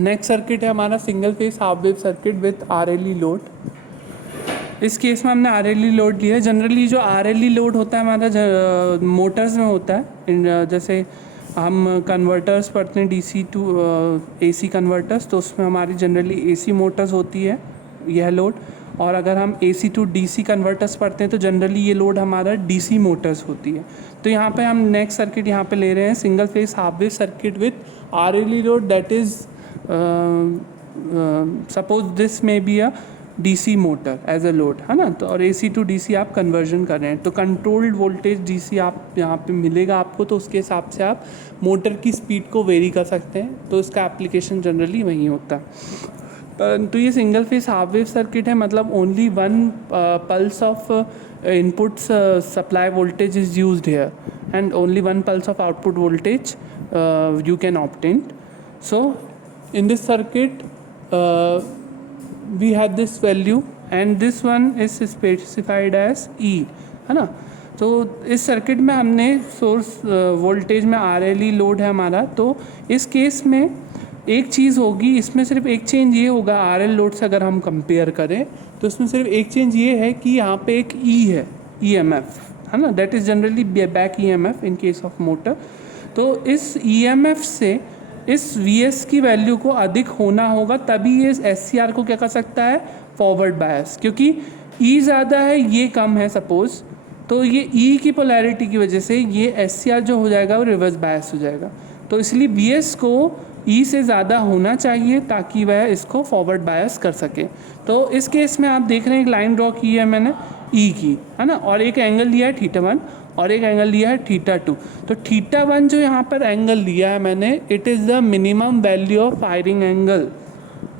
Next circuit है हमारा single phase half wave circuit with RLE load. इस case में हमने RLE लोड लिया है। जनरली जो RLE लोड होता है हमारा मोटर्स में होता है, जैसे हम कन्वर्टर्स पढ़ते हैं DC टू AC कन्वर्टर्स, तो उसमें हमारी जनरली AC मोटर्स होती है यह लोड। और अगर हम AC टू DC कन्वर्टर्स पढ़ते हैं तो जनरली ये लोड हमारा DC मोटर्स होती है। तो यहाँ पे हम नेक्स्ट सर्किट यहाँ पे ले रहे हैं single phase half wave circuit with RLE load, that is suppose this may be a DC motor as a load, है ना। तो और AC टू DC आप कन्वर्जन कर रहे हैं, तो कंट्रोल्ड वोल्टेज DC आप यहाँ पे मिलेगा आपको, तो उसके हिसाब से आप मोटर की स्पीड को वेरी कर सकते हैं। तो इसका एप्लीकेशन जनरली वही होता है। परंतु ये single phase half wave circuit है, मतलब only one pulse of input supply voltage is used here and only one pulse of output voltage you can obtain. So in this circuit we have this value and this one is specified as E, है ना। तो इस circuit में हमने source voltage में RLE load है हमारा। तो इस केस में एक चीज़ होगी, इसमें सिर्फ एक चेंज ये होगा RL लोड से अगर हम कंपेयर करें, तो इसमें सिर्फ एक चेंज ये है कि यहाँ पे एक E है, EMF, है ना, that is generally back EMF in case of motor. तो इस EMF से इस Vs की वैल्यू को अधिक होना होगा, तभी ये SCR को क्या कर सकता है, फॉरवर्ड बायस। क्योंकि E ज़्यादा है, ये कम है सपोज़, तो ये E की पोलैरिटी की वजह से ये SCR जो हो जाएगा वो रिवर्स बायस हो जाएगा। तो इसलिए Vs को E से ज़्यादा होना चाहिए ताकि वह इसको फॉरवर्ड बायस कर सके। तो इस केस में आप देख रहे हैं एक लाइन ड्रॉ की है मैंने E की, है ना, और एक एंगल लिया है θ1 और एक एंगल लिया है θ2। तो θ1 जो यहाँ पर एंगल लिया है मैंने, it is the minimum value of firing angle.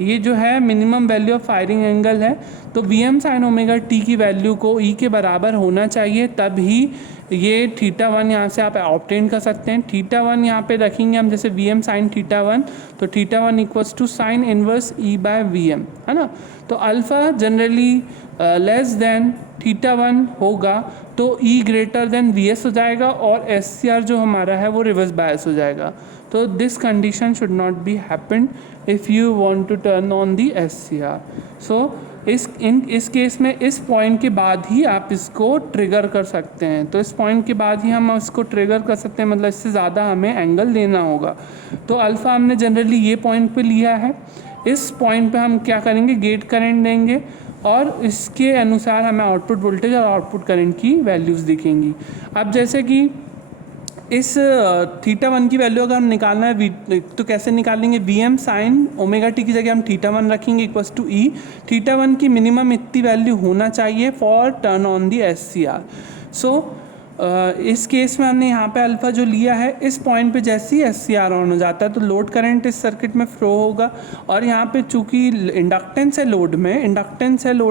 ये जो है minimum value of firing angle है। तो Vm sin ओमेगा t की वैल्यू को E के बराबर होना चाहिए, तब ही ये θ1 यहाँ से आप ऑब्टेन कर सकते हैं। θ1 यहाँ पे रखेंगे हम, जैसे Vm sin θ1, तो θ1 equals to sine inverse E by Vm, है ना। तो अल्फ़ा जनरली लेस देन θ1 होगा तो E ग्रेटर देन Vs हो जाएगा और SCR जो हमारा है वो रिवर्स बायस हो जाएगा। तो this condition should not be happen if you want to turn on the SCR। So इस केस में इस पॉइंट के बाद ही आप इसको ट्रिगर कर सकते हैं। तो इस पॉइंट के बाद ही हम इसको ट्रिगर कर सकते हैं, मतलब इससे ज़्यादा हमें एंगल लेना होगा। तो अल्फ़ा हमने जनरली ये पॉइंट पे लिया है। इस पॉइंट पे हम क्या करेंगे, गेट करंट देंगे और इसके अनुसार हमें आउटपुट वोल्टेज और आउटपुट करंट की वैल्यूज़ दिखेंगी। अब जैसे कि इस θ1 की वैल्यू अगर हम निकालना है तो कैसे निकालेंगे, Vm sin ओमेगा t की जगह हम θ1 रखेंगे इक्वल्स टू E। θ1 की मिनिमम इतनी वैल्यू होना चाहिए for turn on the SCR। So इस केस में हमने यहाँ पे अल्फ़ा जो लिया है, इस पॉइंट पे जैसे ही SCR ऑन हो जाता है तो लोड करंट इस सर्किट में फ्लो होगा। और यहाँ पे चूँकि इंडक्टेंस है लोड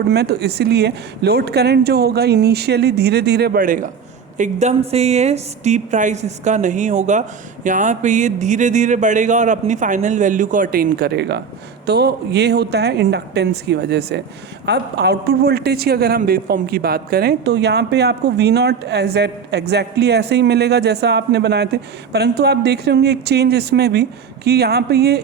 में, तो इसलिए लोड करंट जो होगा इनिशियली धीरे धीरे बढ़ेगा, एकदम से ये स्टीप प्राइस इसका नहीं होगा। यहाँ पे ये धीरे धीरे बढ़ेगा और अपनी फाइनल वैल्यू को अटेन करेगा। तो ये होता है इंडक्टेंस की वजह से। अब आउटपुट वोल्टेज की अगर हम वेवफॉर्म की बात करें तो यहाँ पे आपको V0 एग्जैक्टली ऐसे ही मिलेगा जैसा आपने बनाए थे, परंतु आप देख रहे होंगे एक चेंज इसमें भी कि यहाँ पे ये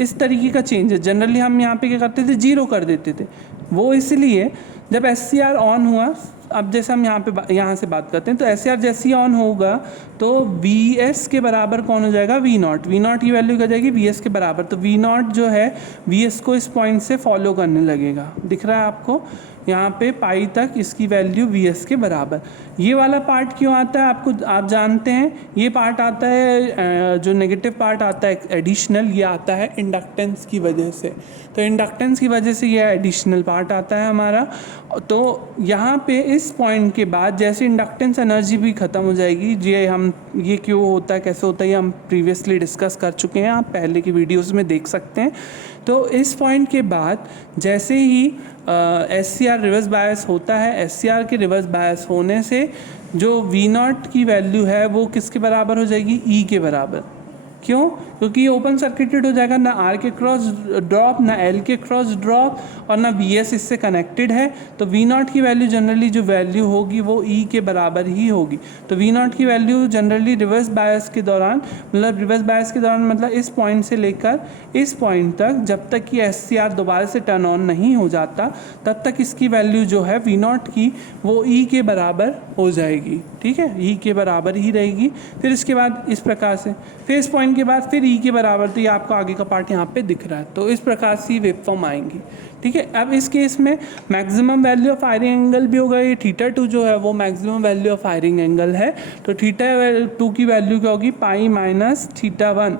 इस तरीके का चेंज है। जनरली हम यहाँ पे क्या करते थे, 0 कर देते थे। वो इसलिए जब SCR ऑन हुआ, अब जैसे हम यहाँ से बात करते हैं, तो SCR जैसे ही ऑन होगा तो Vs के बराबर कौन हो जाएगा, V0 की वैल्यू क्या जाएगी, Vs के बराबर। तो V0 जो है Vs को इस पॉइंट से फॉलो करने लगेगा। दिख रहा है आपको यहाँ पे पाई तक इसकी वैल्यू Vs के बराबर। ये वाला पार्ट क्यों आता है आप जानते हैं, ये पार्ट आता है जो नेगेटिव पार्ट आता है एडिशनल, ये आता है इंडक्टेंस की वजह से। तो इंडक्टेंस की वजह से ये एडिशनल पार्ट आता है हमारा। तो यहाँ पे इस पॉइंट के बाद जैसे इंडक्टेंस एनर्जी भी ख़त्म हो जाएगी, ये क्यों होता है, कैसे होता है, ये हम प्रीवियसली डिस्कस कर चुके हैं, आप पहले की वीडियोज़ में देख सकते हैं। तो इस पॉइंट के बाद जैसे ही SCR रिवर्स बायस होता है, SCR के रिवर्स बायस होने से जो V0 की वैल्यू है वो किसके बराबर हो जाएगी, E के बराबर। क्यों, क्योंकि ये ओपन सर्किटेड हो जाएगा, ना आर के क्रॉस ड्रॉप, ना एल के क्रॉस ड्रॉप और ना वी एस इससे कनेक्टेड है। तो वी नॉट की वैल्यू जनरली जो वैल्यू होगी वो ई के बराबर ही होगी। तो वी नॉट की वैल्यू जनरली रिवर्स बायस के दौरान, मतलब रिवर्स बायस के दौरान मतलब इस पॉइंट से लेकर इस पॉइंट तक, जब तक कि एस सी आर दोबारा से टर्न ऑन नहीं हो जाता तब तक इसकी वैल्यू जो है वी नॉट की वो ई के बराबर हो जाएगी। ठीक है, ई के बराबर ही रहेगी। फिर इसके बाद इस प्रकार से, फिर इस पॉइंट के बाद फिर ई के बराबर, तो ये आपको आगे का पार्ट यहाँ पे दिख रहा है। तो इस प्रकार से वेव फॉर्म आएंगी। ठीक है, अब इस केस में maximum value of firing angle भी होगा। ये थीटा 2 जो है वो maximum value of firing angle है। तो थीटा 2 की वैल्यू क्या होगी, पाई माइनस थीटा 1।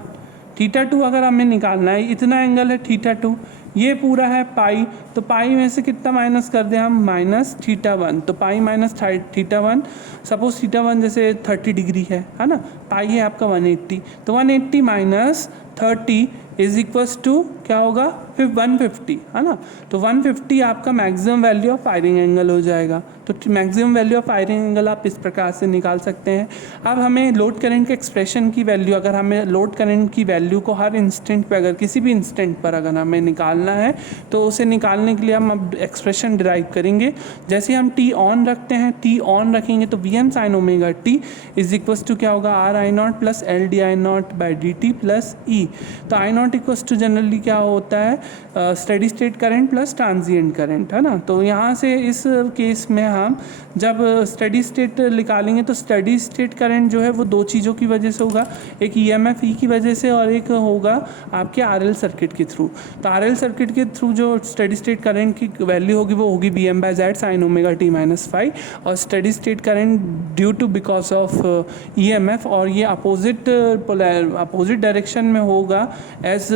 थीटा 2 अगर हमें निकालना है, इतना एंगल है थीटा 2, ये पूरा है पाई, तो पाई में से कितना माइनस कर दें हम, माइनस थीटा 1। तो pi minus theta 1, suppose theta 1 जैसे 30 डिग्री है ना, पाई है आपका 180, तो 180 माइनस 30 इज इक्वल्स टू क्या होगा, फिर 150 है ना। तो 150 आपका maximum value of firing angle हो जाएगा। तो maximum value of firing angle आप इस प्रकार से निकाल सकते हैं। अब हमें लोड करंट के एक्सप्रेशन की वैल्यू, अगर हमें लोड करंट की वैल्यू को हर इंस्टेंट पे, अगर किसी भी इंस्टेंट पर अगर हमें निकालना है तो उसे निकालने के लिए हम अब एक्सप्रेशन डिराइव करेंगे। जैसे हम टी ऑन रखते हैं, टी ऑन रखेंगे तो V M sine omega T is equals to क्या होगा, R I naught plus L D I naught by D T plus E. तो I naught equals to generally क्या होता है, steady state current plus transient current, है ना। तो यहाँ से इस केस में हम जब स्टेडी स्टेट निकालेंगे तो स्टेडी स्टेट करंट जो है वो दो चीज़ों की वजह से होगा, एक ईएमएफ ई की वजह से और एक होगा आपके आरएल सर्किट के थ्रू। तो आरएल सर्किट के थ्रू जो स्टेडी स्टेट करंट की वैल्यू होगी वो होगी B M by Z sine omega T minus 5, और steady state current due to because of EMF, और ये अपोजिट डायरेक्शन में होगा as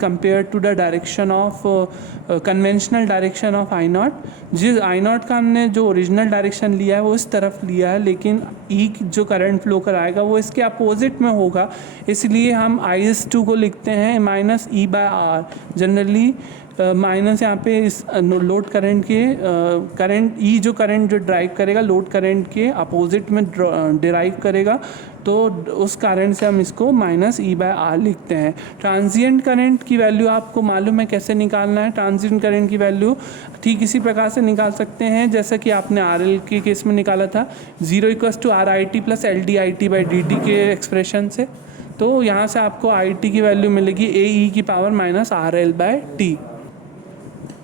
compare to the direction of conventional direction of I naught. जिस आई नॉट का हमने जो original direction लिया है वो इस तरफ लिया है, लेकिन ई जो करंट फ्लो कराएगा वो इसके अपोजिट में होगा, इसलिए हम IS2 को लिखते हैं minus E by R. Generally minus यहाँ पे इस लोड करंट के करंट ई जो करंट जो ड्राइव करेगा लोड करंट के अपोजिट में डिराइव करेगा, तो उस कारण से हम इसको माइनस ई बाय आर लिखते हैं। ट्रांजिएंट करंट की वैल्यू आपको मालूम है कैसे निकालना है। ट्रांजिएंट करंट की वैल्यू ठीक इसी प्रकार से निकाल सकते हैं जैसा कि आपने RL के केस में निकाला था, 0 equals to R I T plus L D I T by D T के एक्सप्रेशन से। तो यहाँ से आपको आई टी की वैल्यू मिलेगी ए ई की power minus R L by T.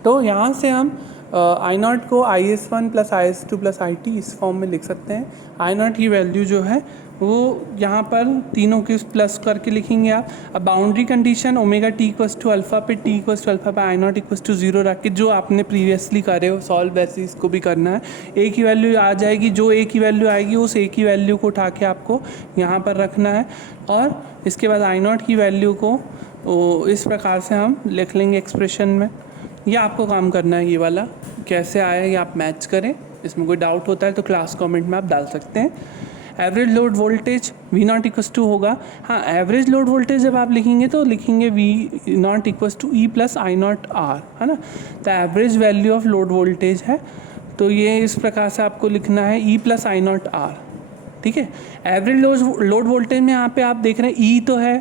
तो यहाँ से हम आई नॉट को IS1 plus IS2 plus IT इस फॉर्म में लिख सकते हैं। आई नॉट की वैल्यू जो है वो यहाँ पर तीनों के प्लस करके लिखेंगे आप। अब boundary condition omega T equals to alpha पे टी इक्वल्स टू अल्फ़ा पे आई नॉट इक्वल्स टू 0 रख के जो आपने प्रीवियसली करे हो सॉल्व, वैसे इसको भी करना है। ए की वैल्यू आ जाएगी, जो ए की वैल्यू आएगी उस ए की वैल्यू को उठा के आपको यहाँ पर रखना है, और इसके बाद आई नॉट की वैल्यू को इस प्रकार से हम लिख लेंगे एक्सप्रेशन में। ये आपको काम करना है, ये वाला कैसे आया ये आप मैच करें। इसमें कोई डाउट होता है तो क्लास कमेंट में आप डाल सकते हैं। Average load voltage V naught equals to होगा, हाँ एवरेज लोड वोल्टेज जब आप लिखेंगे तो लिखेंगे V naught equals to E plus I naught R, है ना। तो average value of load voltage है, तो ये इस प्रकार से आपको लिखना है E plus I naught R. ठीक है, एवरेज लोड वोल्टेज में यहाँ पे आप देख रहे हैं ई तो है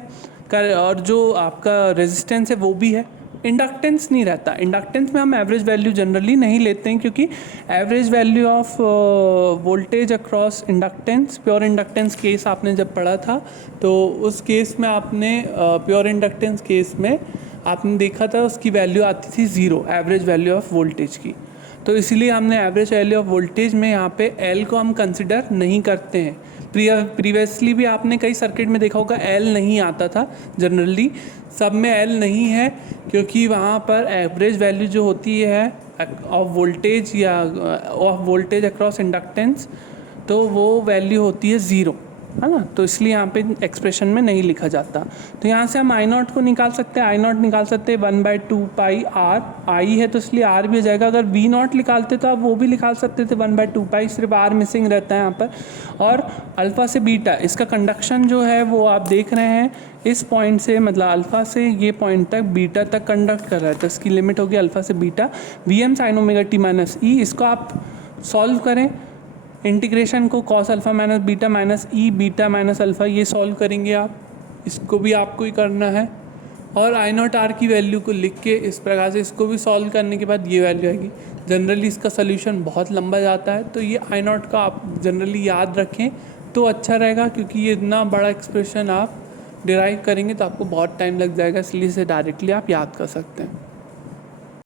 और जो आपका रेजिस्टेंस है वो भी है, इंडक्टेंस नहीं रहता। इंडक्टेंस में हम एवरेज वैल्यू जनरली नहीं लेते हैं, क्योंकि average value of voltage across inductance, pure inductance case आपने जब पढ़ा था तो उस केस में आपने प्योर इंडक्टेंस केस में आपने देखा था उसकी वैल्यू आती थी 0, एवरेज वैल्यू ऑफ वोल्टेज की। तो इसीलिए हमने एवरेज वैल्यू ऑफ वोल्टेज में यहाँ पे एल को हम कंसिडर नहीं करते हैं। प्रीवियसली भी आपने कई सर्किट में देखा होगा एल नहीं आता था, जनरली सब में एल नहीं है, क्योंकि वहाँ पर एवरेज वैल्यू जो होती है ऑफ वोल्टेज या ऑफ वोल्टेज अक्रॉस इंडक्टेंस, तो वो वैल्यू होती है 0, है ना। तो इसलिए यहाँ पे एक्सप्रेशन में नहीं लिखा जाता। तो यहाँ से हम आई नॉट को निकाल सकते हैं, आई नॉट निकाल सकते हैं 1/2 पाई आर, आई है तो इसलिए आर भी हो जाएगा। अगर वी नॉट निकालते तो आप वो भी निकाल सकते थे 1/2 पाई, सिर्फ आर मिसिंग रहता है यहाँ पर। और अल्फ़ा से बीटा, इसका कंडक्शन जो है वो आप देख रहे हैं इस पॉइंट से, मतलब अल्फ़ा से ये पॉइंट तक बीटा तक कंडक्ट कर रहा है, तो इसकी लिमिट होगी अल्फ़ा से beta V M sine omega T minus E. इसको आप सॉल्व करें, इंटीग्रेशन को cos alpha minus beta minus E beta minus alpha ये सॉल्व करेंगे आप, इसको भी आपको ही करना है। और आई नॉट आर की वैल्यू को लिख के इस प्रकार से इसको भी सॉल्व करने के बाद ये वैल्यू आएगी। जनरली इसका सोल्यूशन बहुत लंबा जाता है, तो ये आई नॉट का आप जनरली याद रखें तो अच्छा रहेगा, क्योंकि ये इतना बड़ा एक्सप्रेशन आप डिराइव करेंगे तो आपको बहुत टाइम लग जाएगा, इसलिए इसे डायरेक्टली आप याद कर सकते हैं।